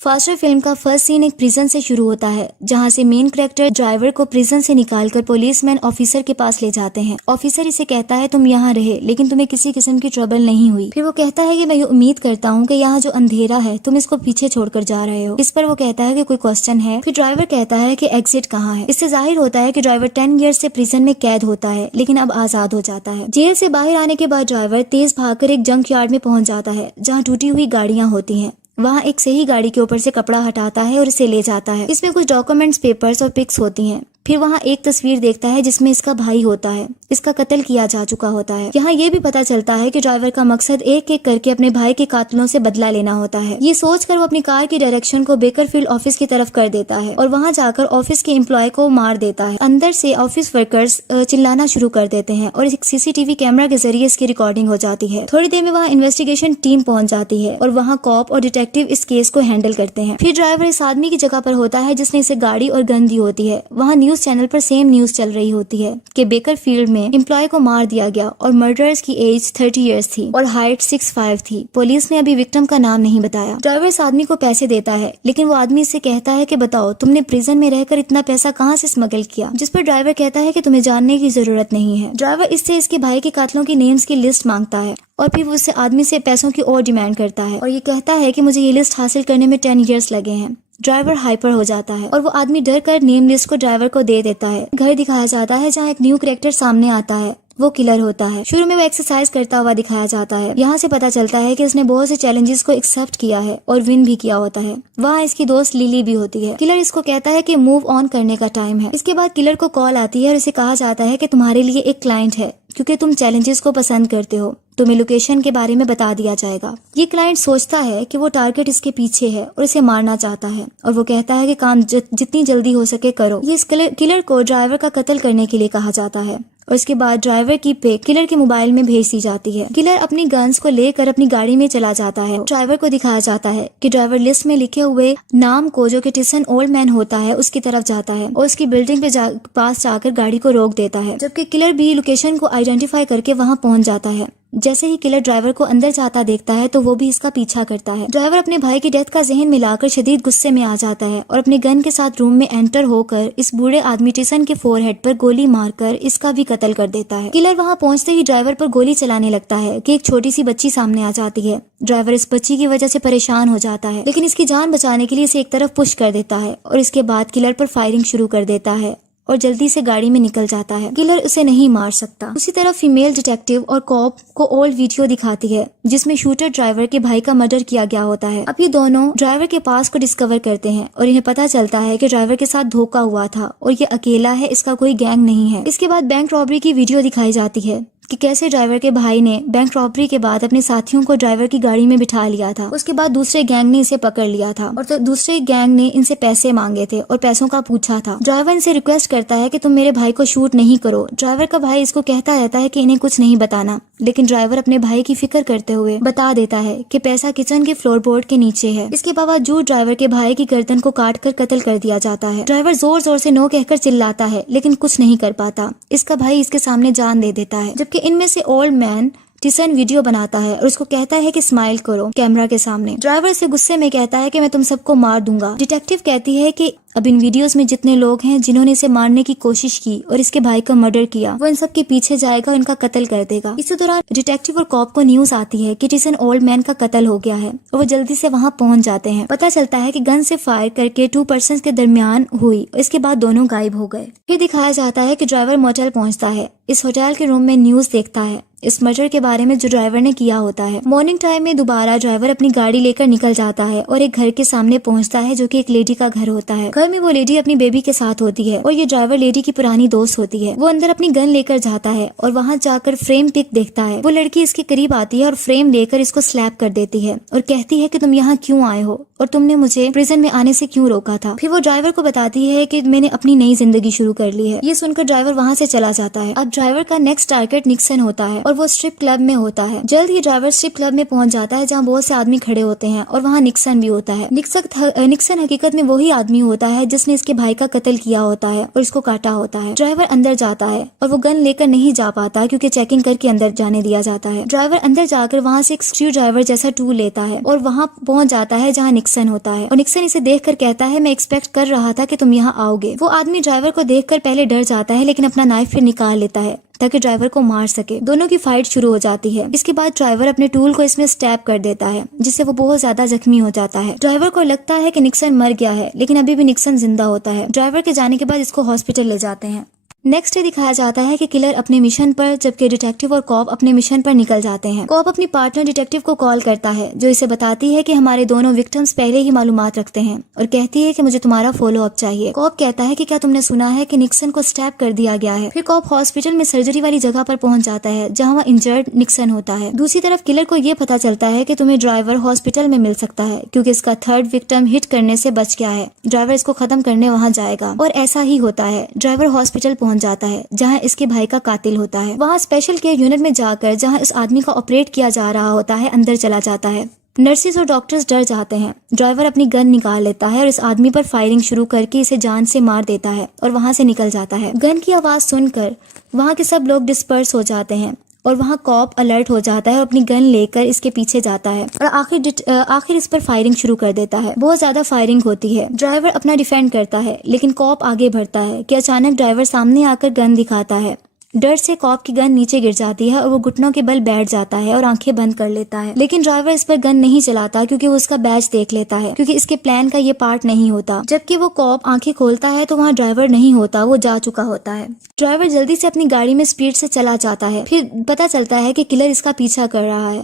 Faster film का first scene एक prison से शुरू होता है, जहां से मेन कैरेक्टर ड्राइवर को प्रिजन से निकालकर पुलिसमैन ऑफिसर के पास ले जाते हैं। ऑफिसर इसे कहता है तुम यहाँ रहे, लेकिन तुम्हें किसी किस्म की ट्रबल नहीं हुई। फिर वो कहता है कि मैं ये उम्मीद करता हूँ कि यहाँ जो अंधेरा है तुम इसको पीछे छोड़कर जा रहे हो। इस पर वो कहता है कि कोई क्वेश्चन है। फिर ड्राइवर कहता है कि एग्जिट कहाँ है। इससे जाहिर होता है कि ड्राइवर 10 ईयर्स से प्रिजन में कैद होता है, लेकिन अब आजाद हो जाता है। जेल से बाहर आने के बाद ड्राइवर तेज भागकर एक जंक यार्ड में पहुंच जाता है, जहाँ टूटी हुई गाड़ियां होती हैं। वहाँ एक सही गाड़ी के ऊपर से कपड़ा हटाता है और इसे ले जाता है। इसमें कुछ डॉक्यूमेंट्स, पेपर्स और पिक्स होती हैं। फिर वहाँ एक तस्वीर देखता है जिसमें इसका भाई होता है। इसका कत्ल किया जा चुका होता है। यहाँ ये भी पता चलता है कि ड्राइवर का मकसद एक एक करके अपने भाई के कातिलों से बदला लेना होता है। ये सोचकर वो अपनी कार की डायरेक्शन को बेकरफील्ड ऑफिस की तरफ कर देता है और वहाँ जाकर ऑफिस के एम्प्लॉय को मार देता है। अंदर से ऑफिस वर्कर्स चिल्लाना शुरू कर देते हैं और एक सीसीटीवी कैमरा के जरिए इसकी रिकॉर्डिंग हो जाती है। थोड़ी देर में वहाँ इन्वेस्टिगेशन टीम पहुंच जाती है और वहाँ कॉप और डिटेक्टिव इस केस को हैंडल करते हैं। फिर ड्राइवर इस आदमी की जगह पर होता है जिसने इसे गाड़ी और गन दी होती है। वहाँ न्यूज चैनल पर सेम न्यूज चल रही होती है कि बेकरफील्ड में एम्प्लॉय को मार दिया गया और मर्डरर्स की एज 30 इयर्स थी और हाइट 6'5" थी। पुलिस ने अभी विक्टिम का नाम नहीं बताया। ड्राइवर इस आदमी को पैसे देता है, लेकिन वो आदमी इससे कहता है कि बताओ तुमने प्रिजन में रहकर इतना पैसा कहाँ से स्मगल किया। जिस पर ड्राइवर कहता है कि तुम्हें जानने की जरूरत नहीं है। ड्राइवर इससे इसके भाई के कातिलों की नेम्स की लिस्ट मांगता है और फिर वो उससे आदमी से पैसों की और डिमांड करता है और ये कहता है कि मुझे ये लिस्ट हासिल करने में 10 इयर्स लगे हैं। ड्राइवर हाइपर हो जाता है और वो आदमी डर कर नेम लिस्ट को ड्राइवर को दे देता है। घर दिखाया जाता है जहाँ एक न्यू कैरेक्टर सामने आता है। वो किलर होता है। शुरू में वो एक्सरसाइज करता हुआ दिखाया जाता है। यहाँ से पता चलता है कि इसने बहुत से चैलेंजेस को एक्सेप्ट किया है और विन भी किया होता है। वहाँ इसकी दोस्त लिली भी होती है। किलर इसको कहता है कि मूव ऑन करने का टाइम है। इसके बाद किलर को कॉल आती है और इसे कहा जाता है कि तुम्हारे लिए एक क्लाइंट है, क्योंकि तुम चैलेंजेस को पसंद करते हो। तुम्हें लोकेशन के बारे में बता दिया जाएगा। ये क्लाइंट सोचता है कि वो टारगेट इसके पीछे है और इसे मारना चाहता है और वो कहता है कि काम जितनी जल्दी हो सके करो। ये इस किलर को ड्राइवर का कत्ल करने के लिए कहा जाता है और इसके बाद ड्राइवर की पिक किलर के मोबाइल में भेज दी जाती है। किलर अपनी गन्स को लेकर अपनी गाड़ी में चला जाता है। ड्राइवर को दिखाया जाता है कि ड्राइवर लिस्ट में लिखे हुए नाम को, जो कि टिसन ओल्ड मैन होता है, उसकी तरफ जाता है और उसकी बिल्डिंग पे पास जाकर गाड़ी को रोक देता है, जबकि किलर भी लोकेशन को आइडेंटिफाई करके वहाँ पहुँच जाता है। जैसे ही किलर ड्राइवर को अंदर जाता देखता है तो वो भी इसका पीछा करता है। ड्राइवर अपने भाई की डेथ का जहन मिलाकर शदीद गुस्से में आ जाता है और अपने गन के साथ रूम में एंटर होकर इस बूढ़े आदमी टिसन के फोरहेड पर गोली मारकर इसका भी कत्ल कर देता है। किलर वहाँ पहुँचते ही ड्राइवर पर गोली चलाने लगता है कि एक छोटी सी बच्ची सामने आ जाती है। ड्राइवर इस बच्ची की वजह से परेशान हो जाता है, लेकिन इसकी जान बचाने के लिए इसे एक तरफ पुश कर देता है और इसके बाद किलर पर फायरिंग शुरू कर देता है और जल्दी से गाड़ी में निकल जाता है। किलर उसे नहीं मार सकता। उसी तरफ फीमेल डिटेक्टिव और कॉप को ओल्ड वीडियो दिखाती है जिसमें शूटर ड्राइवर के भाई का मर्डर किया गया होता है। अब ये दोनों ड्राइवर के पास को डिस्कवर करते हैं और इन्हें पता चलता है कि ड्राइवर के साथ धोखा हुआ था और ये अकेला है, इसका कोई गैंग नहीं है। इसके बाद बैंक रॉबरी की वीडियो दिखाई जाती है कि कैसे ड्राइवर के भाई ने बैंक रॉबरी के बाद अपने साथियों को ड्राइवर की गाड़ी में बिठा लिया था। उसके बाद दूसरे गैंग ने इसे पकड़ लिया था और तो दूसरे गैंग ने इनसे पैसे मांगे थे और पैसों का पूछा था। ड्राइवर इनसे रिक्वेस्ट करता है कि तुम मेरे भाई को शूट नहीं करो। ड्राइवर का भाई इसको कहता रहता है कि इन्हें कुछ नहीं बताना, लेकिन ड्राइवर अपने भाई की फिक्र करते हुए बता देता है कि पैसा किचन के फ्लोरबोर्ड के नीचे है। इसके बावजूद ड्राइवर के भाई की गर्दन को काट कर कत्ल कर दिया जाता है। ड्राइवर जोर जोर से नो कहकर चिल्लाता है, लेकिन कुछ नहीं कर पाता। इसका भाई इसके सामने जान दे देता है, जबकि इनमें से ओल्ड मैन टिसन वीडियो बनाता है और उसको कहता है कि स्माइल करो कैमरा के सामने। ड्राइवर से गुस्से में कहता है कि मैं तुम सबको मार दूंगा। डिटेक्टिव कहती है कि अब इन वीडियोस में जितने लोग हैं जिन्होंने इसे मारने की कोशिश की और इसके भाई का मर्डर किया, वो इन सब के पीछे जाएगा और इनका कत्ल कर देगा। इसी दौरान डिटेक्टिव और कॉप को न्यूज आती है कि टिसन ओल्ड मैन का कत्ल हो गया है और वो जल्दी से वहाँ पहुँच जाते हैं। पता चलता है कि गन से फायर करके 2 पर्सन्स के दरमियान हुई। इसके बाद दोनों गायब हो गए। फिर दिखाया जाता है कि ड्राइवर मोटेल पहुँचता है। इस होटल के रूम में न्यूज देखता है इस मर्डर के बारे में जो ड्राइवर ने किया होता है। मॉर्निंग टाइम में दोबारा ड्राइवर अपनी गाड़ी लेकर निकल जाता है और एक घर के सामने पहुंचता है जो कि एक लेडी का घर होता है। घर में वो लेडी अपनी बेबी के साथ होती है और ये ड्राइवर लेडी की पुरानी दोस्त होती है। वो अंदर अपनी गन लेकर जाता है और वहाँ जाकर फ्रेम पिक देखता है। वो लड़की इसके करीब आती है और फ्रेम लेकर इसको स्लैप कर देती है और कहती है कि तुम यहाँ क्यों आए हो और तुमने मुझे प्रिजन में आने से क्यों रोका था। फिर वो ड्राइवर को बताती है कि मैंने अपनी नई जिंदगी शुरू कर ली है। ये सुनकर ड्राइवर वहाँ से चला जाता है। अब ड्राइवर का नेक्स्ट टारगेट निक्सन होता है और वो स्ट्रिप क्लब में होता है। जल्द ही ड्राइवर स्ट्रिप क्लब में पहुंच जाता है जहाँ बहुत से आदमी खड़े होते हैं और वहाँ निक्सन भी होता है। निक्सन हकीकत में वही आदमी होता है जिसने इसके भाई का कत्ल किया होता है और इसको काटा होता है। ड्राइवर अंदर जाता है और वो गन लेकर नहीं जा पाता क्योंकि चेकिंग करके अंदर जाने दिया जाता है। ड्राइवर अंदर जाकर वहाँ से एक स्क्रू ड्राइवर जैसा टूल लेता है और वहाँ पहुंच जाता है जहाँ निक्सन होता है और निक्सन इसे देखकर कहता है मैं एक्सपेक्ट कर रहा था कि तुम यहाँ आओगे। वो आदमी ड्राइवर को देखकर पहले डर जाता है लेकिन अपना नाइफ फिर निकाल लेता है ताकि ड्राइवर को मार सके। दोनों की फाइट शुरू हो जाती है। इसके बाद ड्राइवर अपने टूल को इसमें स्टैब कर देता है जिससे वो बहुत ज्यादा जख्मी हो जाता है। ड्राइवर को लगता है कि निक्सन मर गया है लेकिन अभी भी निक्सन जिंदा होता है। ड्राइवर के जाने के बाद इसको हॉस्पिटल ले जाते हैं। नेक्स्ट डे दिखाया जाता है कि किलर अपने मिशन पर जबकि डिटेक्टिव और कॉप अपने मिशन पर निकल जाते हैं। कॉप अपनी पार्टनर डिटेक्टिव को कॉल करता है जो इसे बताती है कि हमारे दोनों विक्टिम्स पहले ही मालूमात रखते हैं और कहती है कि मुझे तुम्हारा फॉलो अप चाहिए। कॉप कहता है कि क्या तुमने सुना है कि निक्सन को स्टैब कर दिया गया है। फिर कॉप हॉस्पिटल में सर्जरी वाली जगह पर पहुंच जाता है जहाँ वह इंजर्ड निक्सन होता है। दूसरी तरफ किलर को ये पता चलता है कि तुम्हें ड्राइवर हॉस्पिटल में मिल सकता है क्योंकि इसका थर्ड विक्टिम हिट करने से बच गया है। ड्राइवर इसको खत्म करने वहाँ जाएगा और ऐसा ही होता है। ड्राइवर हॉस्पिटल पहुंच जाता है जहाँ इसके भाई का कातिल होता है। वहाँ स्पेशल केयर यूनिट में जाकर जहाँ इस आदमी का ऑपरेट किया जा रहा होता है अंदर चला जाता है। नर्सिस और डॉक्टर्स डर जाते हैं। ड्राइवर अपनी गन निकाल लेता है और इस आदमी पर फायरिंग शुरू करके इसे जान से मार देता है और वहाँ से निकल जाता है। गन की आवाज सुनकर वहाँ के सब लोग डिस्पर्स हो जाते हैं और वहाँ कॉप अलर्ट हो जाता है और अपनी गन लेकर इसके पीछे जाता है और आखिर इस पर फायरिंग शुरू कर देता है। बहुत ज्यादा फायरिंग होती है। ड्राइवर अपना डिफेंड करता है लेकिन कॉप आगे बढ़ता है कि अचानक ड्राइवर सामने आकर गन दिखाता है। डर से कॉप की गन नीचे गिर जाती है और वो घुटनों के बल बैठ जाता है और आंखें बंद कर लेता है। लेकिन ड्राइवर इस पर गन नहीं चलाता क्योंकि वो उसका बैज देख लेता है क्योंकि इसके प्लान का ये पार्ट नहीं होता। जबकि वो कॉप आंखें खोलता है तो वहाँ ड्राइवर नहीं होता, वो जा चुका होता है। ड्राइवर जल्दी से अपनी गाड़ी में स्पीड से चला जाता है। फिर पता चलता है कि किलर इसका पीछा कर रहा है।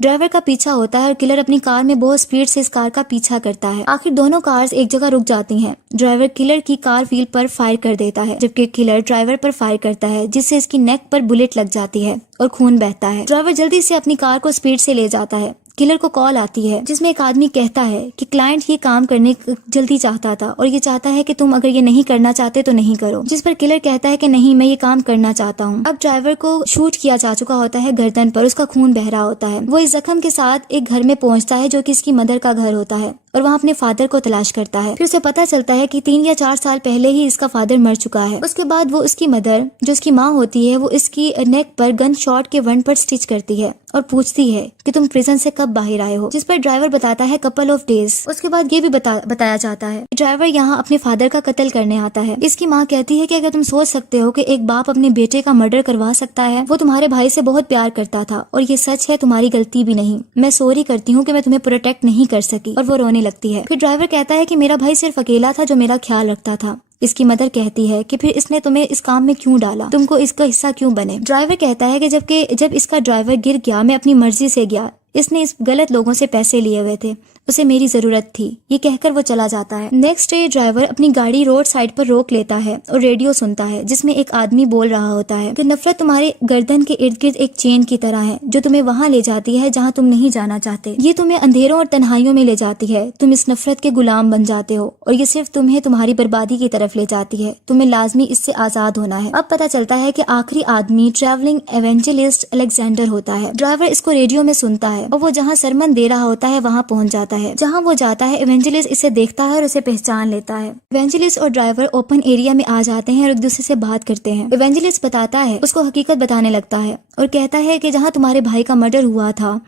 ड्राइवर का पीछा होता है और किलर अपनी कार में बहुत स्पीड से इस कार का पीछा करता है। आखिर दोनों कार्स एक जगह रुक जाती हैं। ड्राइवर किलर की कार व्हील पर फायर कर देता है जबकि किलर ड्राइवर पर फायर करता है जिससे इसकी नेक पर बुलेट लग जाती है और खून बहता है। ड्राइवर जल्दी से अपनी कार को स्पीड से ले जाता है। किलर को कॉल आती है जिसमें एक आदमी कहता है कि क्लाइंट ये काम करने जल्दी चाहता था और ये चाहता है कि तुम अगर ये नहीं करना चाहते तो नहीं करो। जिस पर किलर कहता है कि नहीं, मैं ये काम करना चाहता हूँ। अब ड्राइवर को शूट किया जा चुका होता है गर्दन पर, उसका खून बह रहा होता है। वो इस जख्म के साथ एक घर में पहुंचता है जो कि इसकी मदर का घर होता है और वहाँ अपने फादर को तलाश करता है। फिर उसे पता चलता है कि 3 या 4 साल पहले ही इसका फादर मर चुका है। उसके बाद वो उसकी मदर जो उसकी माँ होती है वो इसकी नेक पर गन शॉट के वंड पर स्टिच करती है और पूछती है कि तुम प्रिजन से कब बाहर आए हो, जिस पर ड्राइवर बताता है कपल ऑफ डेज। उसके बाद ये भी बताया जाता है ड्राइवर यहाँ अपने फादर का कत्ल करने आता है। इसकी माँ कहती है कि अगर तुम सोच सकते हो कि एक बाप अपने बेटे का मर्डर करवा सकता है, वो तुम्हारे भाई से बहुत प्यार करता था और ये सच है, तुम्हारी गलती भी नहीं। मैं सॉरी करती हूँ कि मैं तुम्हें प्रोटेक्ट नहीं कर सकी। और वो रोने लगती है। फिर ड्राइवर कहता है कि मेरा भाई सिर्फ अकेला था जो मेरा ख्याल रखता था। इसकी मदर कहती है कि फिर इसने तुम्हें इस काम में क्यों डाला, तुमको इसका हिस्सा क्यों बने। ड्राइवर कहता है कि जब इसका ड्राइवर गिर गया, मैं अपनी मर्जी से गया, इसने इस गलत लोगों से पैसे लिए हुए थे, उसे मेरी जरूरत थी। ये कहकर वो चला जाता है। नेक्स्ट डे ड्राइवर अपनी गाड़ी रोड साइड पर रोक लेता है और रेडियो सुनता है जिसमें एक आदमी बोल रहा होता है कि नफरत तुम्हारे गर्दन के इर्द गिर्द एक चेन की तरह है जो तुम्हें वहाँ ले जाती है जहाँ तुम नहीं जाना चाहते। ये तुम्हें अंधेरों और तन्हाइयों में ले जाती है। तुम इस नफरत के गुलाम बन जाते हो और ये सिर्फ तुम्हें तुम्हारी बर्बादी की तरफ ले जाती है। तुम्हें लाजमी इससे आजाद होना है। अब पता चलता है कि आखिरी आदमी ट्रैवलिंग एवेंजलिस्ट अलेक्जेंडर होता है। ड्राइवर इसको रेडियो में सुनता है और वो जहाँ सरमन दे रहा होता है वहाँ पहुँच जाता है। जहाँ वो जाता है, एवेंजलिस्ट इसे देखता है और उसे पहचान लेता है। एवेंजलिस्ट और ड्राइवर ओपन एरिया में आ जाते हैं और एक दूसरे से बात करते हैं। एवेंजलिस्ट बताता है, उसको हकीकत बताने लगता है और कहता है कि जहाँ तुम्हारे भाई का मर्डर हुआ था,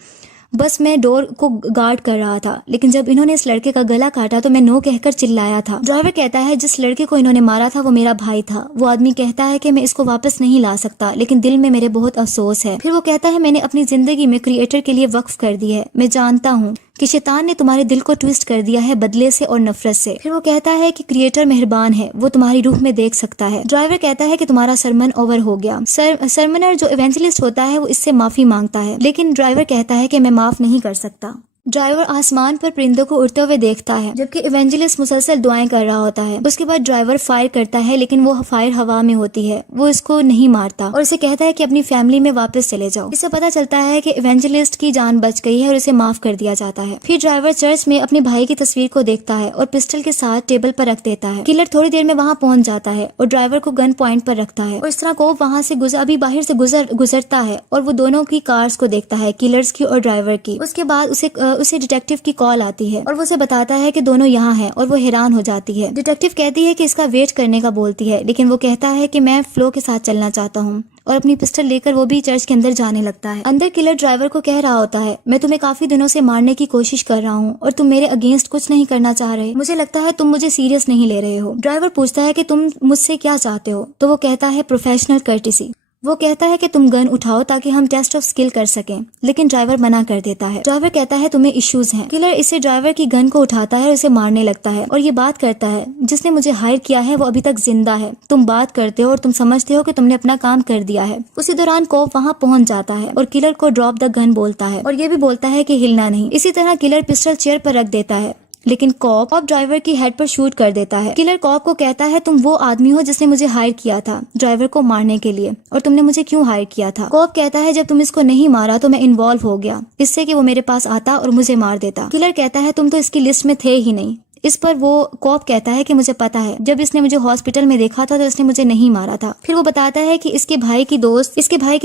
बस मैं डोर को गार्ड कर रहा था, लेकिन जब इन्होंने इस लड़के का गला काटा तो मैं नो कहकर चिल्लाया था। ड्राइवर कहता है जिस लड़के को इन्होंने मारा था वो मेरा भाई था। वो आदमी कहता है कि मैं इसको वापस नहीं ला सकता, लेकिन दिल में मेरे बहुत अफसोस है। फिर वो कहता है मैंने अपनी जिंदगी में क्रिएटर के लिए वक्फ कर दी है। मैं जानता हूँ कि शैतान ने तुम्हारे दिल को ट्विस्ट कर दिया है बदले से और नफरत से। फिर वो कहता है कि क्रिएटर मेहरबान है, वो तुम्हारी रूह में देख सकता है। ड्राइवर कहता है कि तुम्हारा सरमन ओवर हो गया। सरमनर जो इवेंजलिस्ट होता है वो इससे माफी मांगता है, लेकिन ड्राइवर कहता है कि मैं माफ नहीं कर सकता। ड्राइवर आसमान पर परिंदों को उड़ते हुए देखता है जबकि इवेंजलिस्ट मुसलसल दुआएं कर रहा होता है। उसके बाद ड्राइवर फायर करता है, लेकिन वो फायर हवा में होती है, वो इसको नहीं मारता और उसे कहता है कि अपनी फैमिली में वापस चले जाओ। इससे पता चलता है कि इवेंजलिस्ट की जान बच गई है और उसे माफ कर दिया जाता है। फिर ड्राइवर चर्च में अपने भाई की तस्वीर को देखता है और पिस्टल के साथ टेबल पर रख देता है। किलर थोड़ी देर में वहाँ पहुंच जाता है और ड्राइवर को गन पॉइंट पर रखता है और इस तरह को वहाँ से अभी बाहर से गुजरता है और वो दोनों की कार्स को देखता है, किलर्स की और ड्राइवर की। उसके बाद उसे डिटेक्टिव की कॉल आती है और वो उसे बताता है कि दोनों यहाँ हैं और वो हैरान हो जाती है। डिटेक्टिव कहती है कि इसका वेट करने का बोलती है, लेकिन वो कहता है कि मैं फ्लो के साथ चलना चाहता हूँ और अपनी पिस्टल लेकर वो भी चर्च के अंदर जाने लगता है। अंदर किलर ड्राइवर को कह रहा होता है, मैं तुम्हें काफी दिनों से मारने की कोशिश कर रहा हूँ और तुम मेरे अगेंस्ट कुछ नहीं करना चाह रहे। मुझे लगता है तुम मुझे सीरियस नहीं ले रहे हो। ड्राइवर पूछता है कि तुम मुझसे क्या चाहते हो, तो वो कहता है प्रोफेशनल कर्टिसी। वो कहता है कि तुम गन उठाओ ताकि हम टेस्ट ऑफ स्किल कर सकें, लेकिन ड्राइवर मना कर देता है। ड्राइवर कहता है तुम्हें इश्यूज हैं। किलर इससे ड्राइवर की गन को उठाता है और उसे मारने लगता है और ये बात करता है, जिसने मुझे हायर किया है वो अभी तक जिंदा है। तुम बात करते हो और तुम समझते हो कि तुमने अपना काम कर दिया है। उसी दौरान कॉप वहाँ पहुंच जाता है और किलर को ड्रॉप द गन बोलता है और ये भी बोलता है कि हिलना नहीं। इसी तरह किलर पिस्टल चेयर पर रख देता है, लेकिन कॉप ड्राइवर की हेड पर शूट कर देता है। किलर कॉप को कहता है तुम वो आदमी हो जिसने मुझे हायर किया था ड्राइवर को मारने के लिए, और तुमने मुझे क्यों हायर किया था। कॉप कहता है जब तुम इसको नहीं मारा तो मैं इन्वॉल्व हो गया इससे कि वो मेरे पास आता और मुझे मार देता। किलर कहता है तुम तो इसकी लिस्ट में थे ही नहीं। इस पर वो कॉप कहता है कि मुझे पता है, जब इसने मुझे हॉस्पिटल में देखा था तो इसने मुझे नहीं मारा था। फिर वो बताता है कि इसके भाई की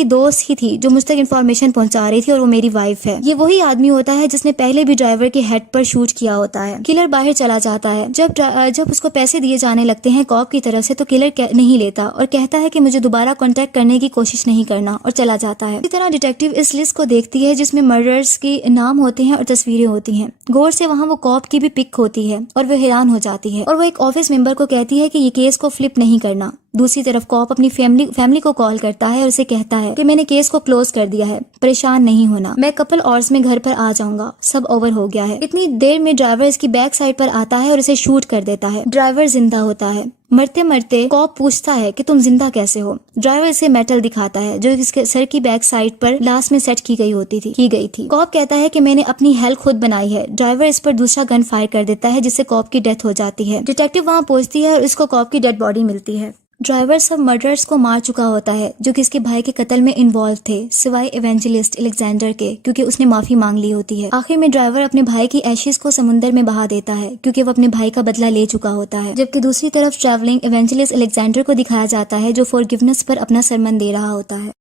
दोस्त ही थी जो मुझ तक इन्फॉर्मेशन पहुंचा रही थी और वो मेरी वाइफ है। ये वही आदमी होता है जिसने पहले भी ड्राइवर के हेड पर शूट किया होता है। किलर बाहर चला जाता है। जब उसको पैसे दिए जाने लगते हैं कॉप की तरफ से तो किलर नहीं लेता और कहता है कि मुझे दोबारा कॉन्टेक्ट करने की कोशिश नहीं करना और चला जाता है। इसी तरह डिटेक्टिव इस लिस्ट को देखती है जिसमें मर्डर्स के नाम होते हैं और तस्वीरें होती हैं। गौर से वहाँ वो कॉप की भी पिक होती है और वो हैरान हो जाती है और वो एक ऑफिस मेंबर को कहती है कि ये केस को फ्लिप नहीं करना। दूसरी तरफ कॉप अपनी फैमिली को कॉल करता है और उसे कहता है कि मैंने केस को क्लोज कर दिया है, परेशान नहीं होना, मैं कपल आवर्स में घर पर आ जाऊंगा, सब ओवर हो गया है। इतनी देर में ड्राइवर इसकी बैक साइड पर आता है और इसे शूट कर देता है। ड्राइवर जिंदा होता है। मरते मरते कॉप पूछता है कि तुम जिंदा कैसे हो। ड्राइवर इसे मेटल दिखाता है जो इसके सर की बैक साइड पर लास्ट में सेट की गई थी। कॉप कहता है कि मैंने अपनी हेल्थ खुद बनाई है। ड्राइवर इस पर दूसरा गन फायर कर देता है जिससे कॉप की डेथ हो जाती है। डिटेक्टिव वहाँ पहुंचती है और उसको कॉप की डेड बॉडी मिलती है। ड्राइवर सब मर्डरर्स को मार चुका होता है जो कि इसके भाई के कत्ल में इन्वॉल्व थे, सिवाय इवेंजलिस्ट अलेक्जेंडर के, क्योंकि उसने माफी मांग ली होती है। आखिर में ड्राइवर अपने भाई की एशेस को समुद्र में बहा देता है क्योंकि वो अपने भाई का बदला ले चुका होता है। जबकि दूसरी तरफ ट्रैवलिंग इवेंजलिस्ट अलेक्जेंडर को दिखाया जाता है जो फॉरगिवनेस पर अपना सरमन दे रहा होता है।